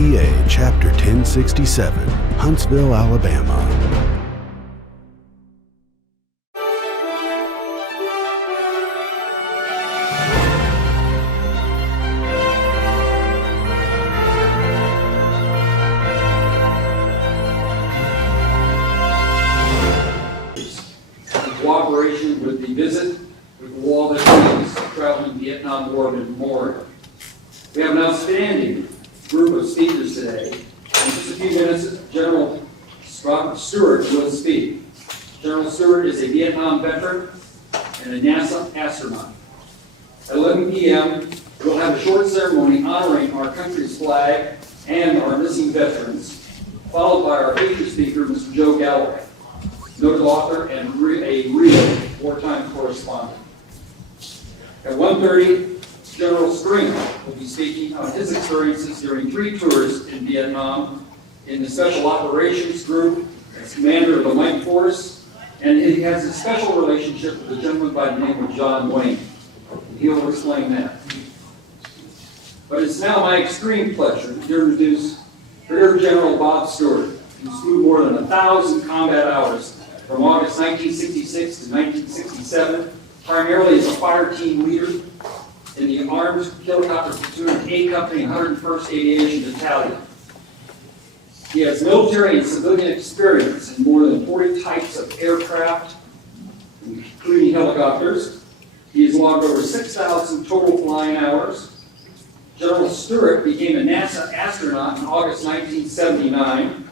TWTA Chapter 1067, Huntsville, Alabama. Cooperation with the visit with the Wall of Veterans Traveling Vietnam War Memorial. We have an outstanding group of speakers today. In just a few minutes, General Lee Stewart will speak. General Stewart is a Vietnam veteran and a NASA astronaut. At 11 p.m., we'll have a short ceremony honoring our country's flag and our missing veterans, followed by our featured speaker, Mr. Joe Galloway, noted author and a real wartime correspondent. At 1:30, General String will be speaking on his experiences during 3 tours in Vietnam in the Special Operations Group as commander of the Light Force, and he has a special relationship with a gentleman by the name of John Wayne. He'll explain that. But it's now my extreme pleasure to introduce Brigadier General Bob Stewart, who flew more than 1,000 combat hours from August 1966 to 1967, primarily as a fire team leader in the Armed Helicopter Platoon A Company 101st Aviation Battalion. He has military and civilian experience in more than 40 types of aircraft, including helicopters. He has logged over 6,000 total flying hours. General Stewart became a NASA astronaut in August 1979.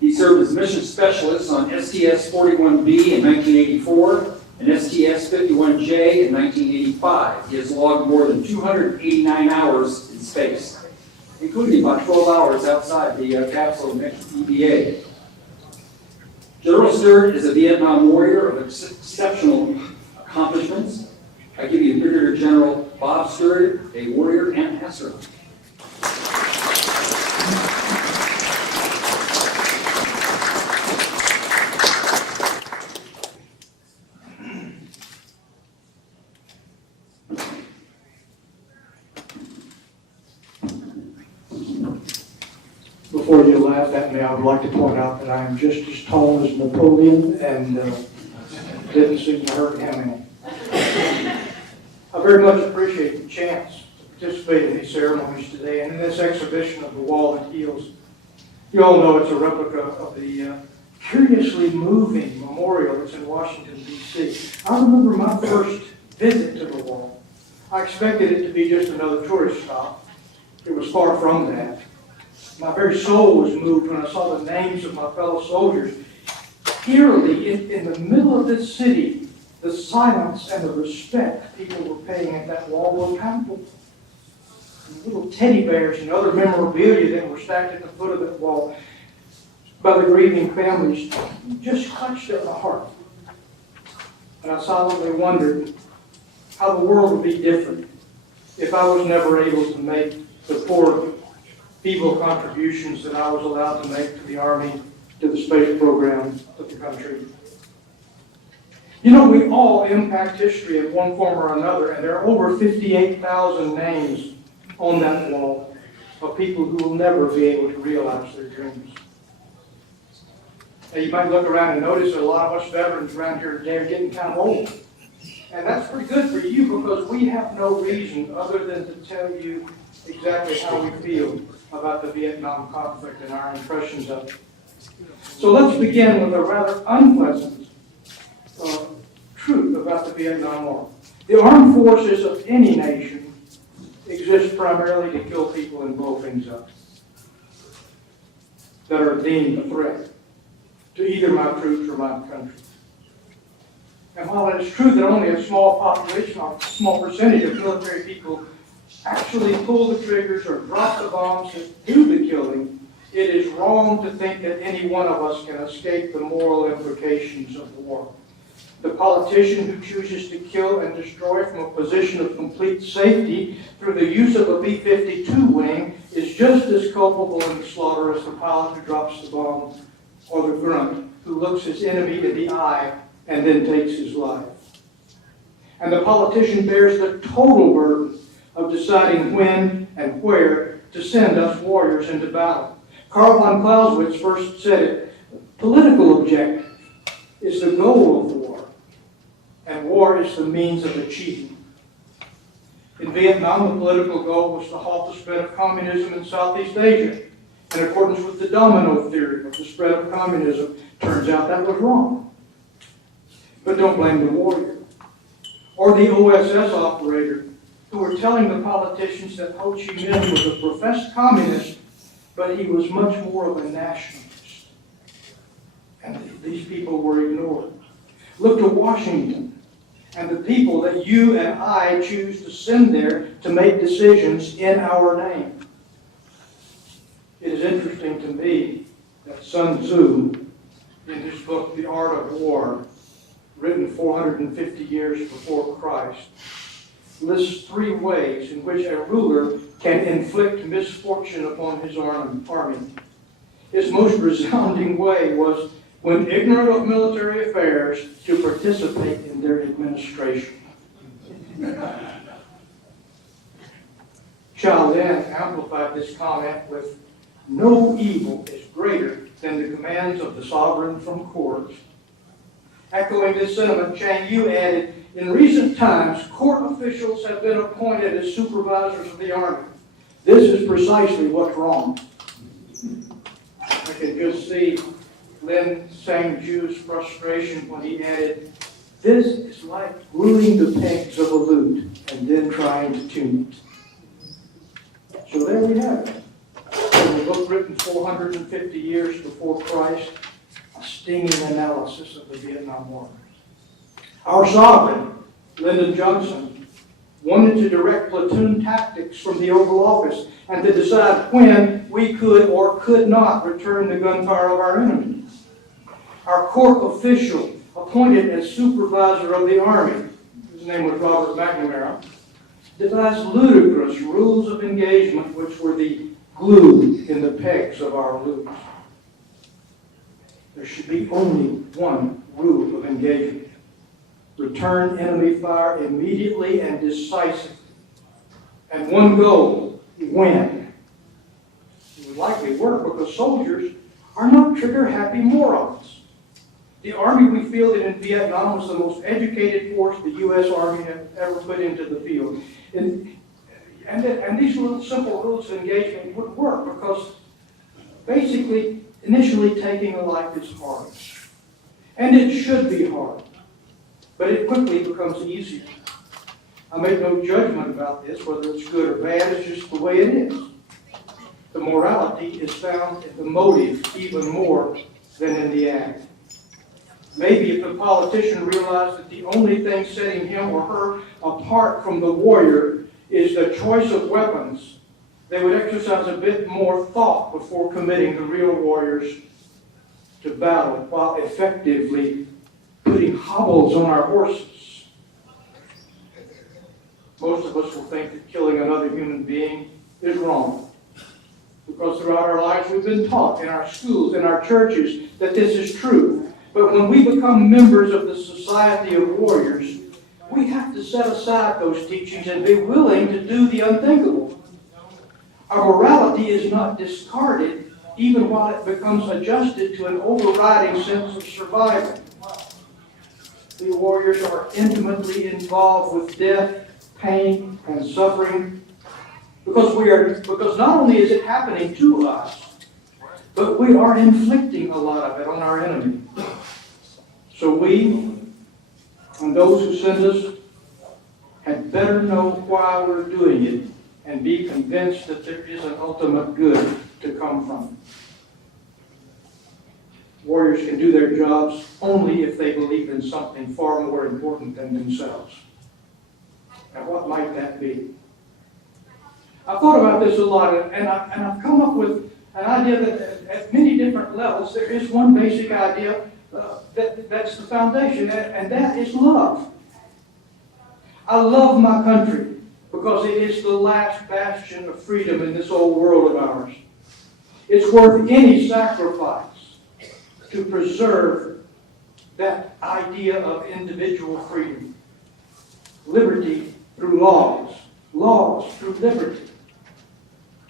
He served as mission specialist on STS-41B in 1984 and STS-51J in 1985. He has logged more than 289 hours in space, including about 12 hours outside the capsule of EVA. General Stewart is a Vietnam warrior of exceptional accomplishments. I give you Brigadier General Bob Stewart, a warrior and astronaut. Before you laugh at me, I would like to point out that I am just as tall as Napoleon and didn't seem to hurt him any. I very much appreciate the chance to participate in these ceremonies today and in this exhibition of the Wall that Heals. You all know it's a replica of the curiously moving memorial that's in Washington, D.C. I remember my first visit to the Wall. I expected it to be just another tourist stop. It was far from that. My very soul was moved when I saw the names of my fellow soldiers. Eerily, in the middle of this city, the silence and the respect people were paying at that wall were palpable. Little teddy bears and other memorabilia that were stacked at the foot of that wall by the grieving families just clutched at my heart. And I silently wondered how the world would be different if I was never able to make the poor feeble contributions that I was allowed to make to the Army, to the space program, to the country. You know, we all impact history in one form or another, and there are over 58,000 names on that wall of people who will never be able to realize their dreams. Now, you might look around and notice that a lot of us veterans around here today are getting kind of old. And that's pretty good for you because we have no reason other than to tell you exactly how we feel about the Vietnam conflict and our impressions of it. So let's begin with a rather unpleasant truth about the Vietnam War. The armed forces of any nation exist primarily to kill people and blow things up that are deemed a threat to either my troops or my country. And while it is true that only a small population, or a small percentage of military people actually pull the triggers or drop the bombs that do the killing, it is wrong to think that any one of us can escape the moral implications of war. The politician who chooses to kill and destroy from a position of complete safety through the use of a B-52 wing is just as culpable in the slaughter as the pilot who drops the bomb or the grunt who looks his enemy in the eye and then takes his life. And the politician bears the total burden of deciding when and where to send us warriors into battle. Karl von Clausewitz first said it, political objective is the goal of war, and war is the means of achieving. In Vietnam, the political goal was to halt the spread of communism in Southeast Asia. In accordance with the domino theory of the spread of communism, turns out that was wrong. But don't blame the warrior. Or the OSS operator who were telling the politicians that Ho Chi Minh was a professed communist, but he was much more of a nationalist. And these people were ignored. Look to Washington and the people that you and I choose to send there to make decisions in our name. It is interesting to me that Sun Tzu, in his book, The Art of War, written 450 years before Christ, lists 3 ways in which a ruler can inflict misfortune upon his army. His most resounding way was, when ignorant of military affairs, to participate in their administration. Shaolin amplified this comment with, "No evil is greater than the commands of the sovereign from court." Echoing this sentiment, Chang Yu added, "In recent times, court officials have been appointed as supervisors of the army. This is precisely what's wrong." I can just see Lin Sang-ju's frustration when he added, "This is like gluing the pegs of a lute and then trying to tune it." So there we have it. In a book written 450 years before Christ, a stinging analysis of the Vietnam War. Our sovereign, Lyndon Johnson, wanted to direct platoon tactics from the Oval Office and to decide when we could or could not return the gunfire of our enemy. Our court official, appointed as supervisor of the Army, his name was Robert McNamara, devised ludicrous rules of engagement which were the glue in the pegs of our lutes. There should be only one rule of engagement. Return enemy fire immediately and decisively. And one goal, win. It would likely work because soldiers are not trigger-happy morons. The Army we fielded in Vietnam was the most educated force the U.S. Army had ever put into the field. And these little simple rules of engagement would work because basically, initially taking a life is hard. And it should be hard. But it quickly becomes easier. I make no judgment about this, whether it's good or bad, it's just the way it is. The morality is found in the motive even more than in the act. Maybe if the politician realized that the only thing setting him or her apart from the warrior is the choice of weapons, they would exercise a bit more thought before committing the real warriors to battle while effectively putting hobbles on our horses. Most of us will think that killing another human being is wrong, because throughout our lives we've been taught in our schools, in our churches, that this is true. But when we become members of the Society of Warriors, we have to set aside those teachings and be willing to do the unthinkable. Our morality is not discarded even while it becomes adjusted to an overriding sense of survival. The warriors are intimately involved with death, pain, and suffering because not only is it happening to us, but we are inflicting a lot of it on our enemy. So we, and those who send us, had better know why we're doing it and be convinced that there is an ultimate good to come from it. Warriors can do their jobs only if they believe in something far more important than themselves. Now, what might that be? I've thought about this a lot, and I've come up with an idea that at many different levels, there is one basic idea that's the foundation, and that is love. I love my country because it is the last bastion of freedom in this old world of ours. It's worth any sacrifice to preserve that idea of individual freedom. Liberty through laws, laws through liberty.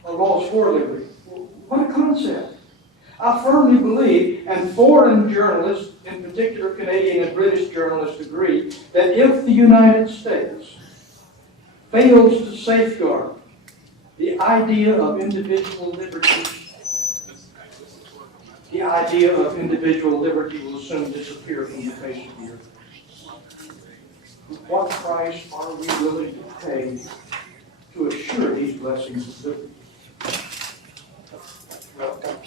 a loss for liberty. What a concept. I firmly believe, and foreign journalists, in particular Canadian and British journalists, agree, that if the United States fails to safeguard the idea of individual liberty, the idea of individual liberty will soon disappear from the face of the earth. What price are we willing to pay to assure these blessings of liberty?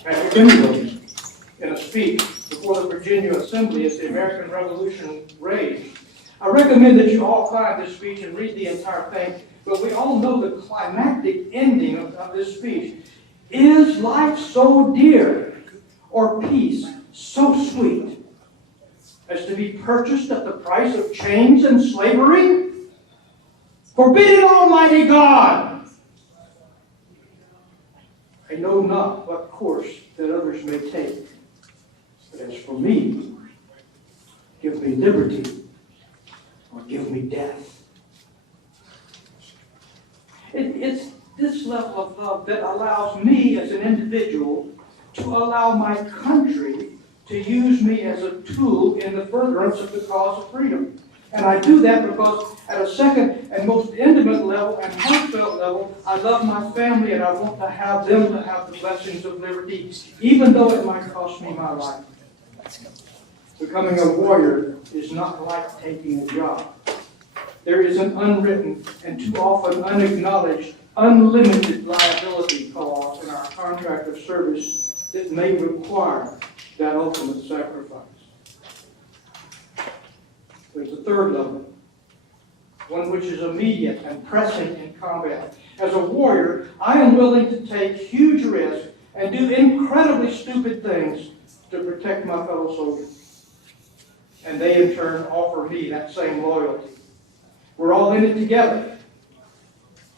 Patrick Henry, in a speech before the Virginia Assembly as the American Revolution raged, I recommend that you all find this speech and read the entire thing, but we all know the climactic ending of this speech. Is life so dear, or peace so sweet, as to be purchased at the price of chains and slavery? Forbid it, Almighty God! I know not what course that others may take, but as for me, give me liberty or give me death. It's this level of love that allows me as an individual to allow my country to use me as a tool in the furtherance of the cause of freedom. And I do that because at a second and most intimate level and heartfelt level, I love my family and I want to have them to have the blessings of liberty, even though it might cost me my life. Becoming a warrior is not like taking a job. There is an unwritten and too often unacknowledged, unlimited liability clause in our contract of service that may require that ultimate sacrifice. There's a third level, one which is immediate and pressing in combat. As a warrior, I am willing to take huge risks and do incredibly stupid things to protect my fellow soldiers. And they in turn offer me that same loyalty. We're all in it together,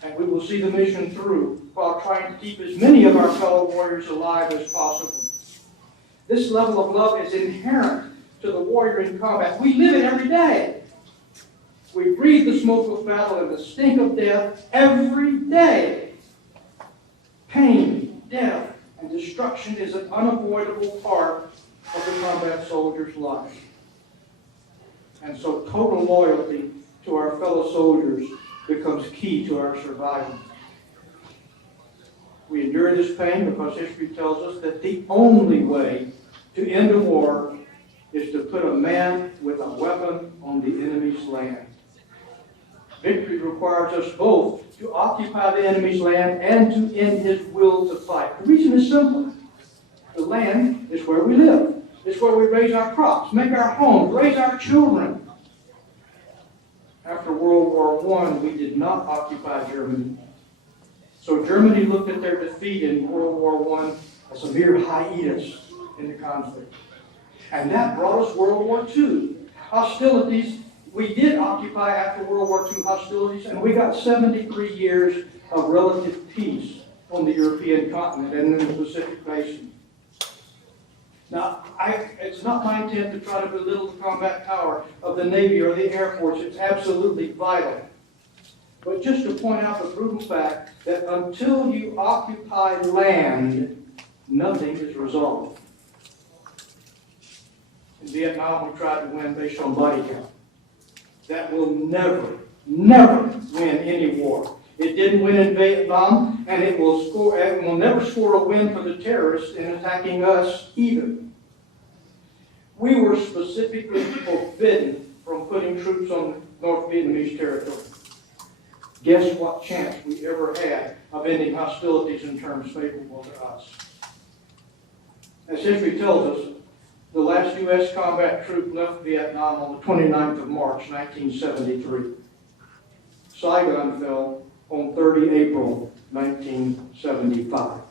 and we will see the mission through while trying to keep as many of our fellow warriors alive as possible. This level of love is inherent to the warrior in combat. We live it every day. We breathe the smoke of battle and the stink of death every day. Pain, death, and destruction is an unavoidable part of the combat soldier's life. And so total loyalty to our fellow soldiers becomes key to our survival. We endure this pain because history tells us that the only way to end a war is to put a man with a weapon on the enemy's land. Victory requires us both to occupy the enemy's land and to end his will to fight. The reason is simple. The land is where we live. It's where we raise our crops, make our homes, raise our children. After World War I, we did not occupy Germany. So Germany looked at their defeat in World War I as a mere hiatus in the conflict. And that brought us World War II. Hostilities, we did occupy after World War II hostilities, and we got 73 years of relative peace on the European continent and in the Pacific Basin. Now, it's not my intent to try to belittle the combat power of the Navy or the Air Force. It's absolutely vital. But just to point out the brutal fact that until you occupy land, nothing is resolved. In Vietnam, we tried to win based on body count. That will never win any war. It didn't win in Vietnam, and it will never score a win for the terrorists in attacking us either. We were specifically forbidden from putting troops on North Vietnamese territory. Guess what chance we ever had of ending hostilities in terms favorable to us? As history tells us, the last U.S. combat troop left Vietnam on the 29th of March, 1973. Saigon fell on 30 April, 1975.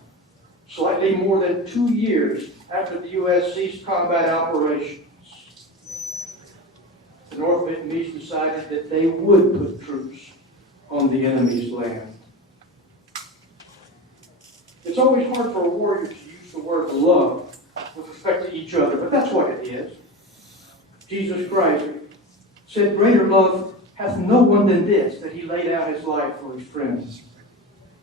Slightly more than 2 years after the U.S. ceased combat operations, the North Vietnamese decided that they would put troops on the enemy's land. It's always hard for a warrior to use the word love with respect to each other, but that's what it is. Jesus Christ said, "Greater love hath no one than this, that he laid out his life for his friends."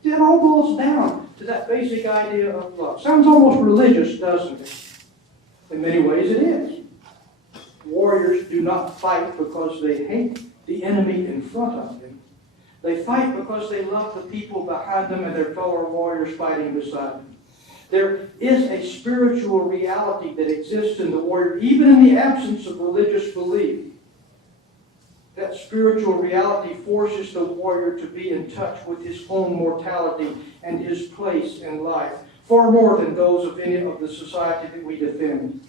It all boils down to that basic idea of love. Sounds almost religious, doesn't it? In many ways it is. Warriors do not fight because they hate the enemy in front of them. They fight because they love the people behind them and their fellow warriors fighting beside them. There is a spiritual reality that exists in the warrior, even in the absence of religious belief. That spiritual reality forces the warrior to be in touch with his own mortality and his place in life, far more than those of any of the society that we defend.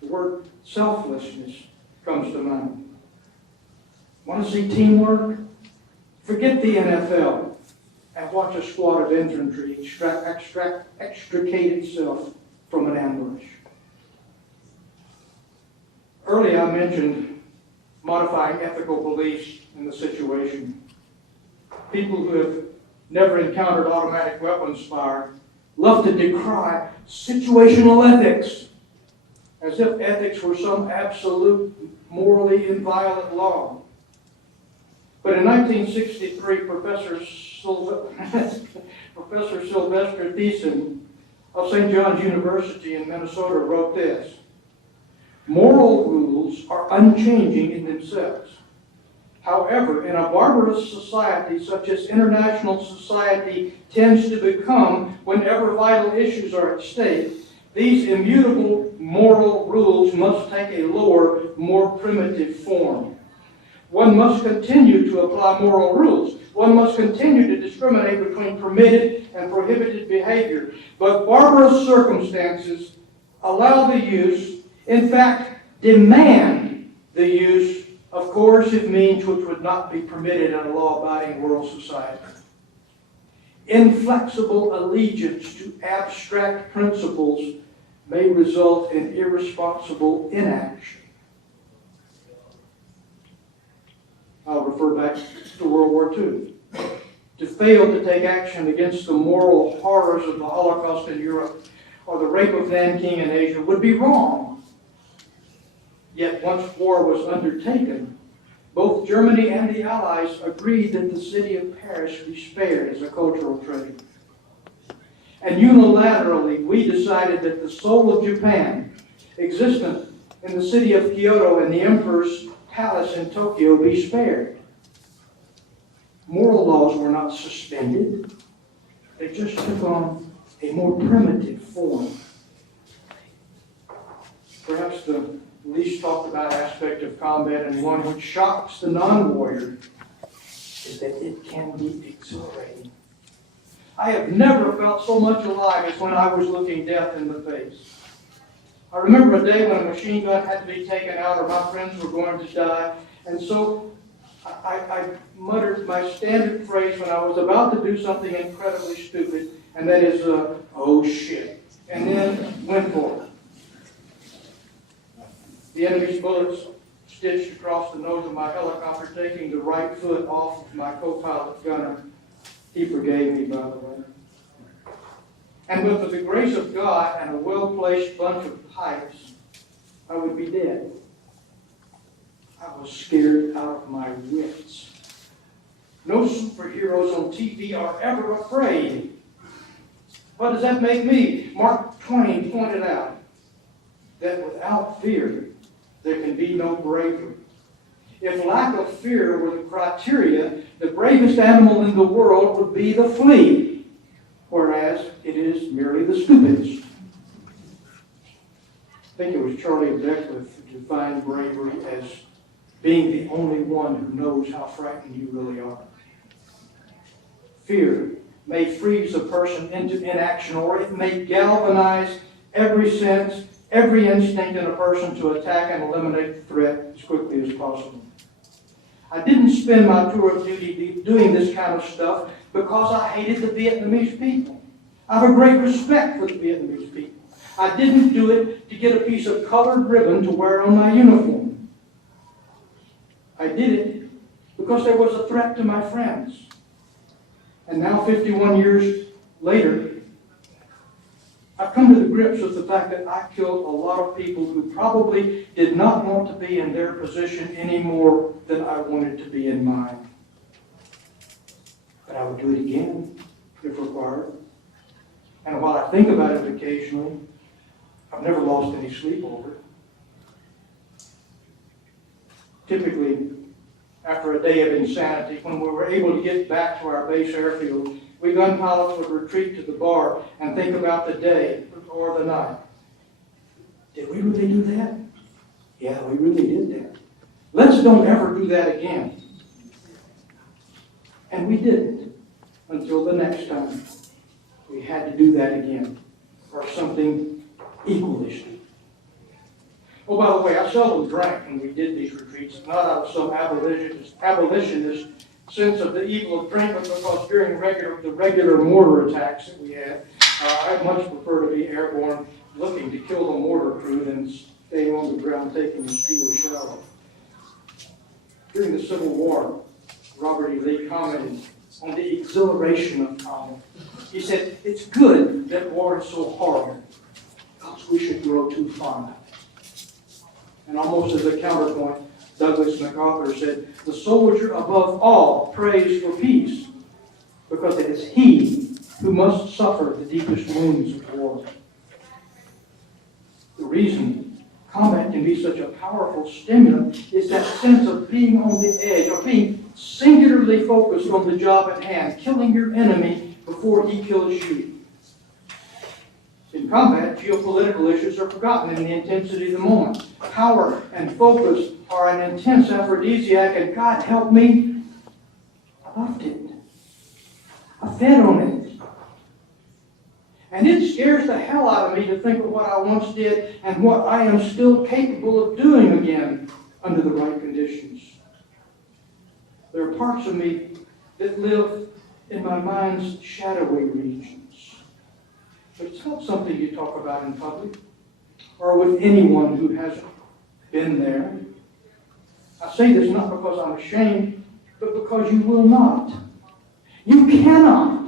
The word selflessness comes to mind. Want to see teamwork? Forget the NFL and watch a squad of infantry extricate itself from an ambush. Earlier I mentioned modifying ethical beliefs in the situation. People who have never encountered automatic weapons fire love to decry situational ethics, as if ethics were some absolute, morally inviolate law. But in 1963, Professor Sylvester Thiessen of St. John's University in Minnesota wrote this: "Moral rules are unchanging in themselves. However, in a barbarous society such as international society tends to become whenever vital issues are at stake, these immutable moral rules must take a lower, more primitive form. One must continue to apply moral rules. One must continue to discriminate between permitted and prohibited behavior. But barbarous circumstances allow the use, in fact, demand the use of coercive means which would not be permitted in a law-abiding world society. Inflexible allegiance to abstract principles may result in irresponsible inaction." I'll refer back to World War II. To fail to take action against the moral horrors of the Holocaust in Europe or the rape of Nanking in Asia would be wrong. Yet once war was undertaken, both Germany and the Allies agreed that the city of Paris be spared as a cultural treasure. And unilaterally, we decided that the soul of Japan, existent in the city of Kyoto and the Emperor's Palace in Tokyo, be spared. Moral laws were not suspended. They just took on a more primitive form. Perhaps the least talked about aspect of combat, and one which shocks the non-warrior, is that it can be exhilarating. I have never felt so much alive as when I was looking death in the face. I remember a day when a machine gun had to be taken out or my friends were going to die, and so I muttered my standard phrase when I was about to do something incredibly stupid, and that is, "Oh shit," and then went for it. The enemy's bullets stitched across the nose of my helicopter, taking the right foot off of my co-pilot gunner. He forgave me, by the way. And with the grace of God and a well-placed bunch of pipes, I would be dead. I was scared out of my wits. No superheroes on TV are ever afraid. What does that make me? Mark Twain pointed out that without fear, there can be no bravery. If lack of fear were the criteria, the bravest animal in the world would be the flea, whereas it is merely the stupidest. I think it was Charlie Beckwith who defined bravery as being the only one who knows how frightened you really are. Fear may freeze a person into inaction, or it may galvanize every sense, every instinct in a person to attack and eliminate the threat as quickly as possible. I didn't spend my tour of duty doing this kind of stuff because I hated the Vietnamese people. I have a great respect for the Vietnamese people. I didn't do it to get a piece of colored ribbon to wear on my uniform. I did it because there was a threat to my friends. And now, 51 years later, I've come to the grips with the fact that I killed a lot of people who probably did not want to be in their position any more than I wanted to be in mine. But I would do it again. if required. And while I think about it occasionally, I've never lost any sleep over it. Typically, after a day of insanity, when we were able to get back to our base airfield, we gun pilots would retreat to the bar and think about the day or the night. Did we really do that? Yeah, we really did that. Let's don't ever do that again. And we didn't until the next time we had to do that again, or something equally. Oh, by the way, I seldom drank when we did these retreats, not out of some abolitionist sense of the evil of drink, but because during the regular mortar attacks that we had, I'd much prefer to be airborne looking to kill the mortar crew than staying on the ground taking a steal shower. During the Civil War, Robert E. Lee commented on the exhilaration of combat. He said, "It's good that war is so hard, because we should grow too fond of it." And almost as a counterpoint, Douglas MacArthur said, "The soldier above all prays for peace, because it is he who must suffer the deepest wounds of war." The reason combat can be such a powerful stimulant is that sense of being on the edge, or being singularly focused on the job at hand, killing your enemy before he kills you. In combat, geopolitical issues are forgotten in the intensity of the moment. Power and focus are an intense aphrodisiac, and God help me, I loved it. I fed on it. And it scares the hell out of me to think of what I once did and what I am still capable of doing again under the right conditions. There are parts of me that live in my mind's shadowy regions. But it's not something you talk about in public or with anyone who hasn't been there. I say this not because I'm ashamed, but because you will not. You cannot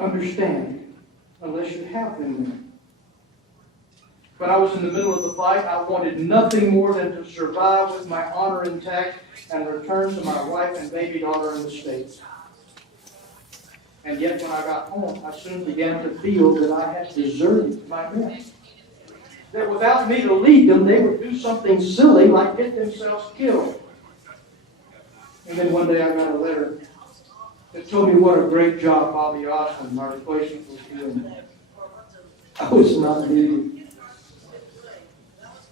understand unless you have been there. When I was in the middle of the fight, I wanted nothing more than to survive with my honor intact and return to my wife and baby daughter in the States. And yet when I got home, I soon began to feel that I had deserted my men. That without me to lead them, they would do something silly like get themselves killed. And then one day I got a letter that told me what a great job Bobby Osmond, my replacement, was doing. I was not needed.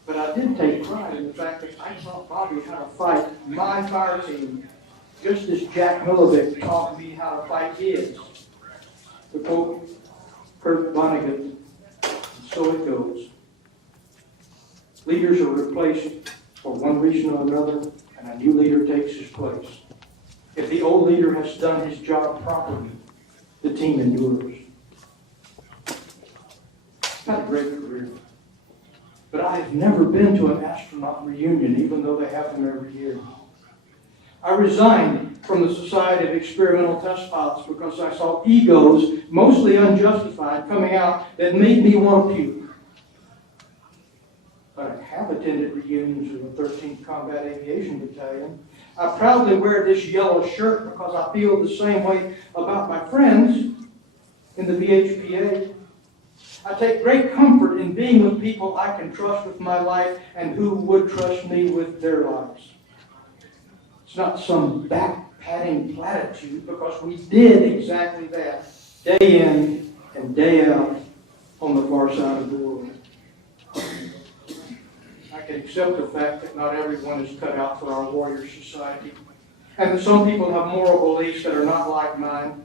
But I did take pride in the fact that I taught Bobby how to fight my fire team, just as Jack Milovic taught me how to fight his. To quote Kurt Vonnegut, so it goes. Leaders are replaced for one reason or another, and a new leader takes his place. If the old leader has done his job properly, the team endures. I've had a great career, but I have never been to an astronaut reunion, even though they have them every year. I resigned from the Society of Experimental Test Pilots because I saw egos, mostly unjustified, coming out that made me want to puke. But I have attended reunions of the 13th Combat Aviation Battalion. I proudly wear this yellow shirt because I feel the same way about my friends in the VHPA. I take great comfort in being with people I can trust with my life and who would trust me with their lives. It's not some back-patting platitude, because we did exactly that day in and day out on the far side of the world. I can accept the fact that not everyone is cut out for our warrior society, and that some people have moral beliefs that are not like mine.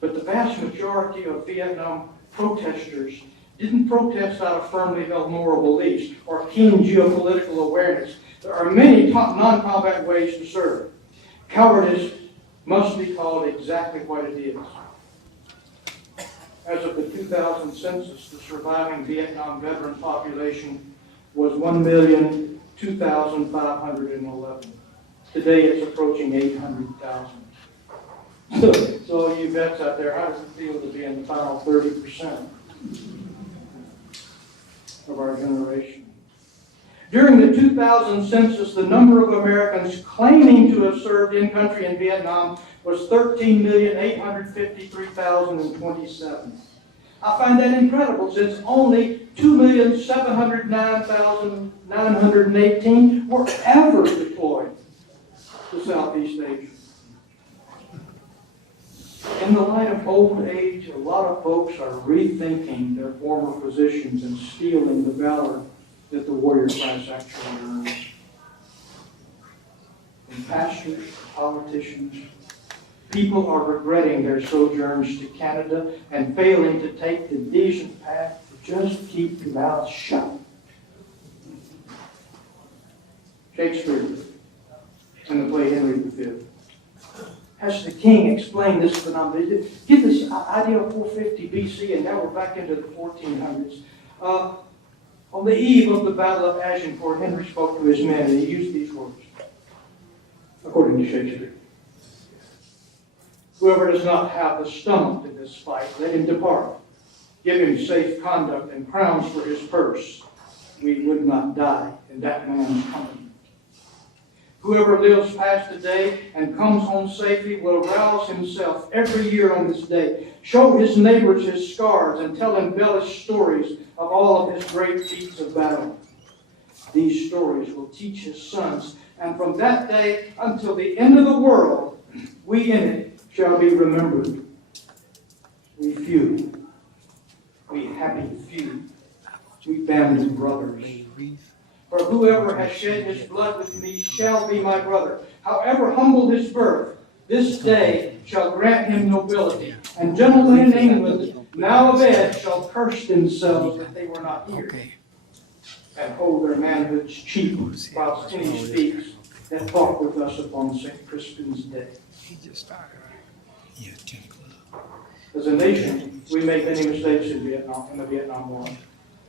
But the vast majority of Vietnam protesters didn't protest out of firmly held moral beliefs or keen geopolitical awareness. There are many non-combat ways to serve. Cowardice must be called exactly what it is. As of the 2000 census, the surviving Vietnam veteran population was 1,002,511. Today it's approaching 800,000. So all you vets out there, how does it feel to be in the final 30% of our generation? During the 2000 census, the number of Americans claiming to have served in country in Vietnam was 13,853,027. I find that incredible since only 2,709,918 were ever deployed to Southeast Asia. In the light of old age, a lot of folks are rethinking their former positions and stealing the valor that the warrior class actually earns. From pastors, politicians, people are regretting their sojourns to Canada and failing to take the decent path to just keep their mouths shut. Shakespeare, in the play Henry V, has the king explain this phenomenon. Get this idea of 450 BC, and now we're back into the 1400s. On the eve of the Battle of Agincourt, Henry spoke to his men, and he used these words, according to Shakespeare. Whoever does not have the stomach to this fight, let him depart. Give him safe conduct and crowns for his purse. We would not die in that man's company. Whoever lives past the day and comes home safely will rouse himself every year on this day, show his neighbors his scars, and tell embellished stories of all of his great feats of battle. These stories will teach his sons, and from that day until the end of the world, we in it shall be remembered. We few, we happy few, we band of brothers. For whoever has shed his blood with me shall be my brother. However humble his birth, this day shall grant him nobility. And gentlemen in England, now abed, shall curse themselves that they were not here, and hold their manhoods cheap whilst any speaks that talk with us upon St. Crispin's day. As a nation, we made many mistakes in the Vietnam War.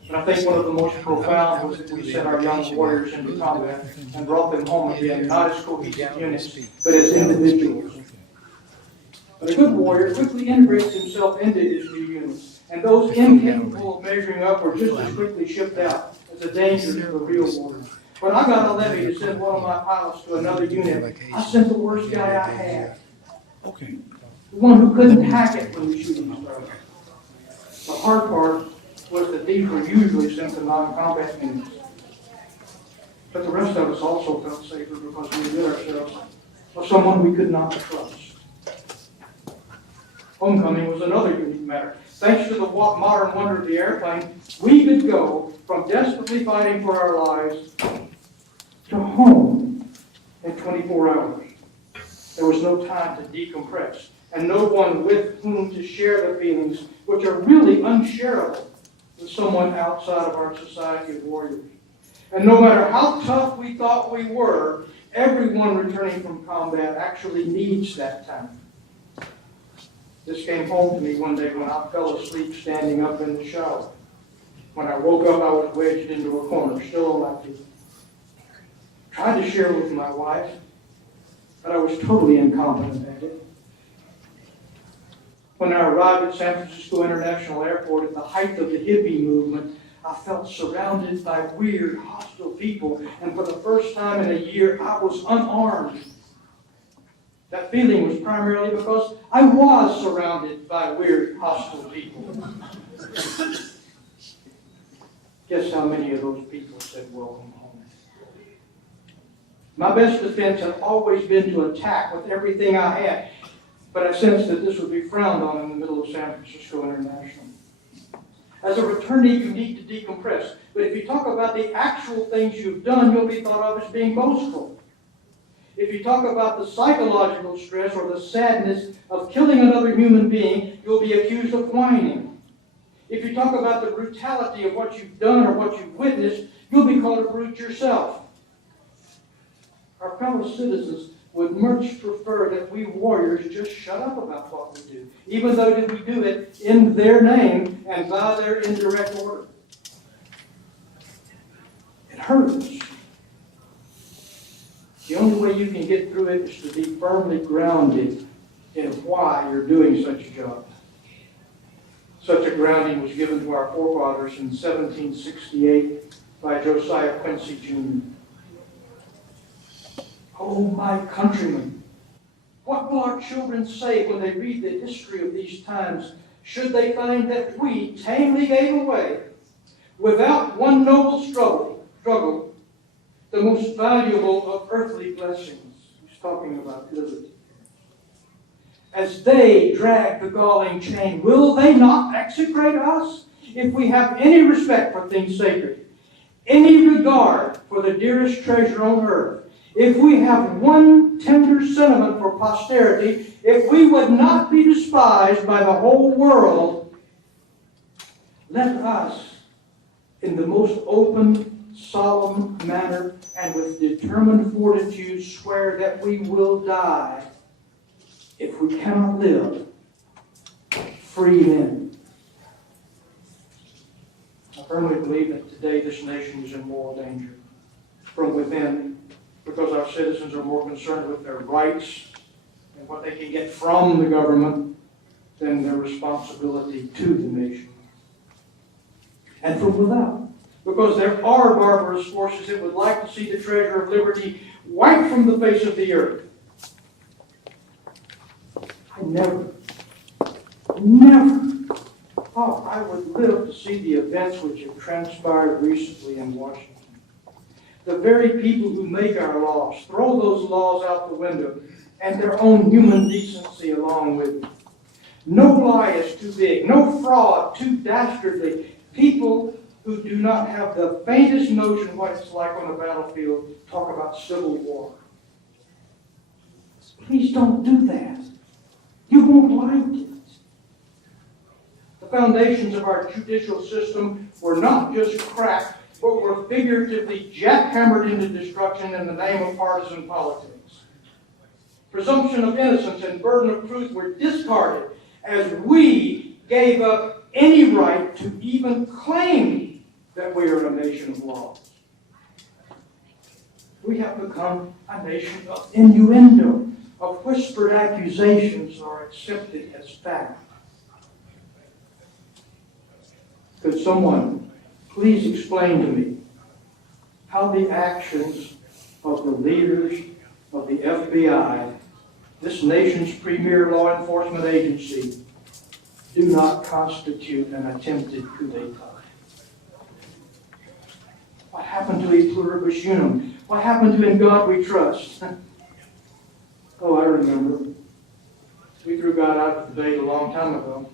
And I think one of the most profound was that we sent our young warriors into combat and brought them home again, not as cohesive units, but as individuals. But a good warrior quickly integrates himself into his new unit, and those incapable of measuring up were just as quickly shipped out as a danger to the real warrior. When I got a levy to send one of my pilots to another unit, I sent the worst guy I had. The one who couldn't hack it when the shooting started. The hard part was that these were usually sent to non-combat units. But the rest of us also felt safer because we rid ourselves of someone we could not trust. Homecoming was another unique matter. Thanks to the modern wonder of the airplane, we could go from desperately fighting for our lives to home in 24 hours. There was no time to decompress, and no one with whom to share the feelings which are really unshareable with someone outside of our society of warriors. And no matter how tough we thought we were, everyone returning from combat actually needs that time. This came home to me one day when I fell asleep standing up in the shower. When I woke up, I was wedged into a corner, still on my feet. Tried to share with my wife, but I was totally incompetent at it. When I arrived at San Francisco International Airport at the height of the hippie movement, I felt surrounded by weird, hostile people, and for the first time in a year, I was unarmed. That feeling was primarily because I was surrounded by weird, hostile people. Guess how many of those people said, "Welcome home"? My best defense had always been to attack with everything I had, but I sensed that this would be frowned on in the middle of San Francisco International. As a returnee, you need to decompress. But if you talk about the actual things you've done, you'll be thought of as being boastful. If you talk about the psychological stress or the sadness of killing another human being, you'll be accused of whining. If you talk about the brutality of what you've done or what you've witnessed, you'll be called a brute yourself. Our fellow citizens would much prefer that we warriors just shut up about what we do, even though we do it in their name and by their indirect order. It hurts. The only way you can get through it is to be firmly grounded in why you're doing such a job. Such a grounding was given to our forefathers in 1768 by Josiah Quincy Jr. "Oh, my countrymen, What will our children say when they read the history of these times, should they find that we tamely gave away, without one noble struggle, the most valuable of earthly blessings? He's talking about liberty. As they drag the galling chain, will they not execrate us if we have any respect for things sacred, any regard for the dearest treasure on earth? If we have one tender sentiment for posterity, if we would not be despised by the whole world, let us, in the most open, solemn manner and with determined fortitude, swear that we will die if we cannot live free men. I firmly believe that today this nation is in moral danger from within, because our citizens are more concerned with their rights and what they can get from the government than their responsibility to the nation. And from without, because there are barbarous forces that would like to see the treasure of liberty wiped from the face of the earth. I never thought I would live to see the events which have transpired recently in Washington. The very people who make our laws throw those laws out the window, and their own human decency along with them. No lie is too big, no fraud too dastardly. People who do not have the faintest notion what it's like on the battlefield talk about civil war. Please don't do that. You won't like it. The foundations of our judicial system were not just cracked, but were figuratively jackhammered into destruction in the name of partisan politics. Presumption of innocence and burden of proof were discarded as we gave up any right to even claim that we are a nation of laws. We have become a nation of innuendo, of whispered accusations are accepted as fact. Could someone please explain to me how the actions of the leaders of the FBI, this nation's premier law enforcement agency, do not constitute an attempted coup d'etat? What happened to E pluribus unum? What happened to In God We Trust? Oh, I remember. We threw God out of the debate a long time ago.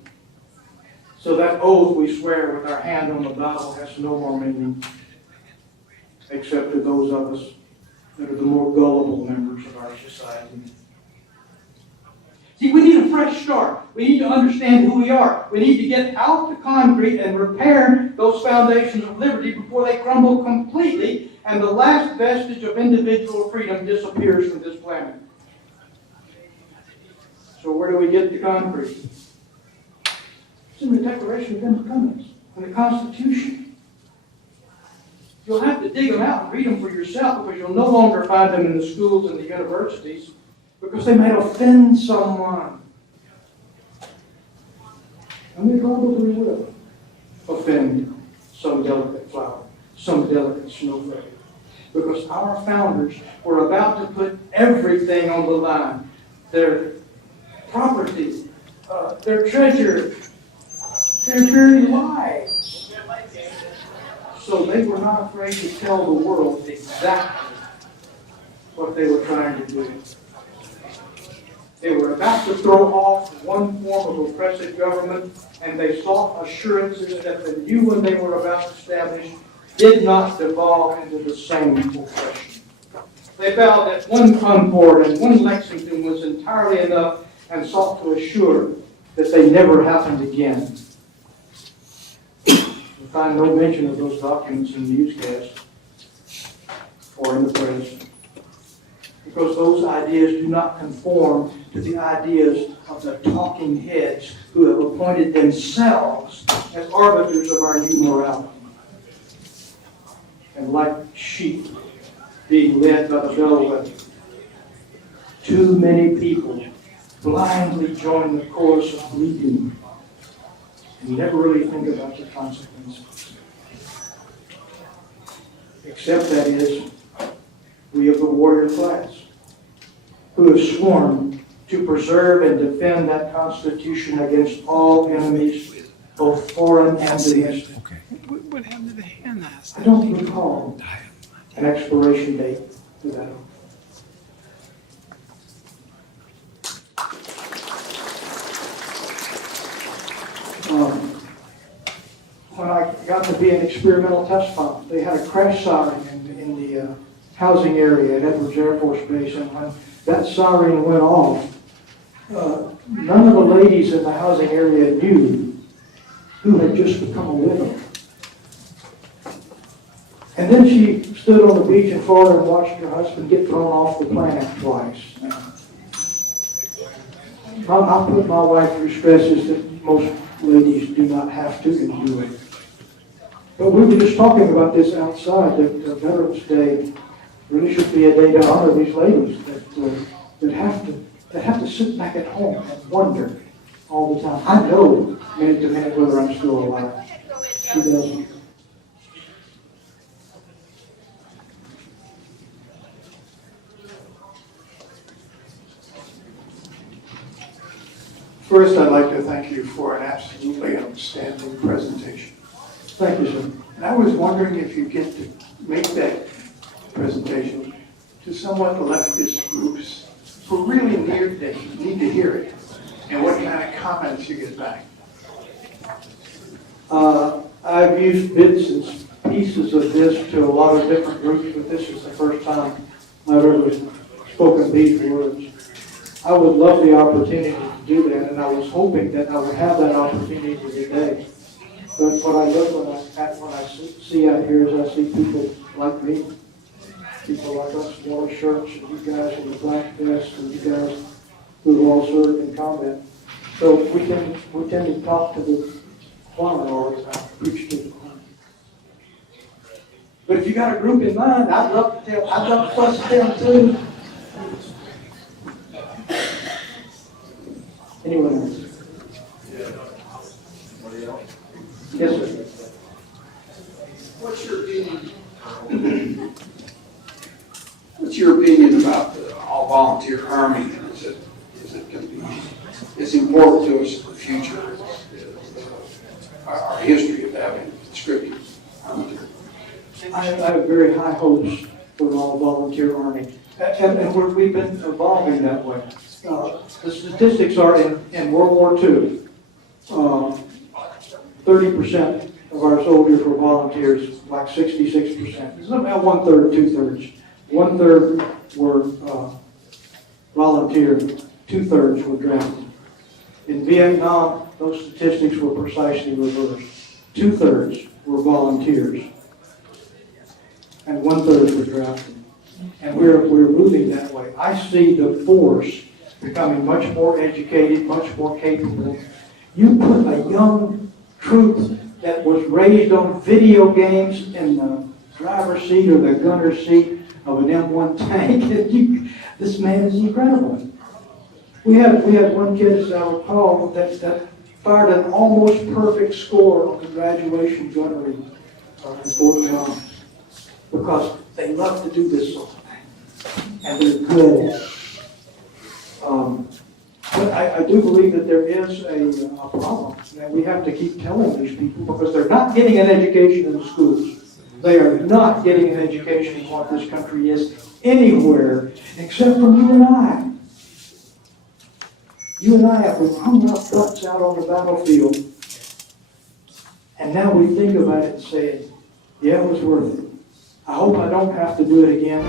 So that oath we swear with our hand on the Bible has no more meaning, except to those of us that are the more gullible members of our society. See, we need a fresh start. We need to understand who we are. We need to get out the concrete and repair those foundations of liberty before they crumble completely and the last vestige of individual freedom disappears from this planet. So where do we get the concrete? It's in the Declaration of Independence, in the Constitution. You'll have to dig them out and read them for yourself, because you'll no longer find them in the schools and the universities, because they might offend someone. And they probably will offend some delicate flower, some delicate snowflake. Because our founders were about to put everything on the line. Their property, their treasure, their very lives. So they were not afraid to tell the world exactly what they were trying to do. They were about to throw off one form of oppressive government, and they sought assurances that the new one they were about to establish did not devolve into the same oppression. They vowed that one Concord and one Lexington was entirely enough, and sought to assure that they never happened again. We find no mention of those documents in the newscast or in the press, because those ideas do not conform to the ideas of the talking heads who have appointed themselves as arbiters of our new morality. And like sheep being led by the bellwether, too many people blindly join the chorus of bleating and never really think about the consequences. Except, that is, we of the warrior class, who have sworn to preserve and defend that Constitution against all enemies, both foreign and domestic. What happened to the hand last I don't recall an expiration date to that. When I got to be an experimental test pilot, they had a crash siren in the housing area at Edwards Air Force Base, and when that siren went off, none of the ladies in the housing area knew who had just become a widow. And then she stood on the beach in Florida and watched her husband get thrown off the planet twice. I put my wife through stresses that most ladies do not have to endure. But we were just talking about this outside, that Veterans Day really should be a day to honor these ladies that have to sit back at home and wonder all the time. I know minute to minute whether I'm still alive. She doesn't. First, I'd like to thank you for an absolutely outstanding presentation. Thank you, sir. And I was wondering if you get to make that presentation to somewhat leftist groups who really need to hear it, and what kind of comments you get back. I've used bits and pieces of this to a lot of different groups, but this is the first time I've ever spoken these words. I would love the opportunity to do that, and I was hoping that I would have that opportunity today. But what I look when I see out here is I see people like me, people like us in yellow shirts, and you guys in the black vests, and you guys who've all served in combat. So we tend to talk to the choir all the time, preach to the choir. But if you got a group in mind, I'd love to fuss them too. Anyone else? Yes, sir. What's your opinion about the all-volunteer Army? Is it going to be as important to us in the future as our history of having conscripted army? I have very high hopes for an all-volunteer Army, and we've been evolving that way. The statistics are in World War II, 30% of our soldiers were volunteers, like 66%. It's about 1/3, 2/3. 1/3 were volunteer, 2/3 were drafted. In Vietnam, those statistics were precisely reversed. 2/3 were volunteers, and 1/3 were drafted. And we're moving that way. I see the force becoming much more educated, much more capable. You put a young troop that was raised on video games in the driver's seat or the gunner's seat of an M1 tank, and this man is incredible. We had one kid, as I recall, that fired an almost perfect score on the graduation gunnery in Fort Young, because they love to do this sort of thing, and they're good at it. But I do believe that there is a problem, and we have to keep telling these people, because they're not getting an education in the schools. They are not getting an education in what this country is anywhere except from you and I. You and I have been hung up butts out on the battlefield, and now we think about it and say, yeah, it was worth it. I hope I don't have to do it again.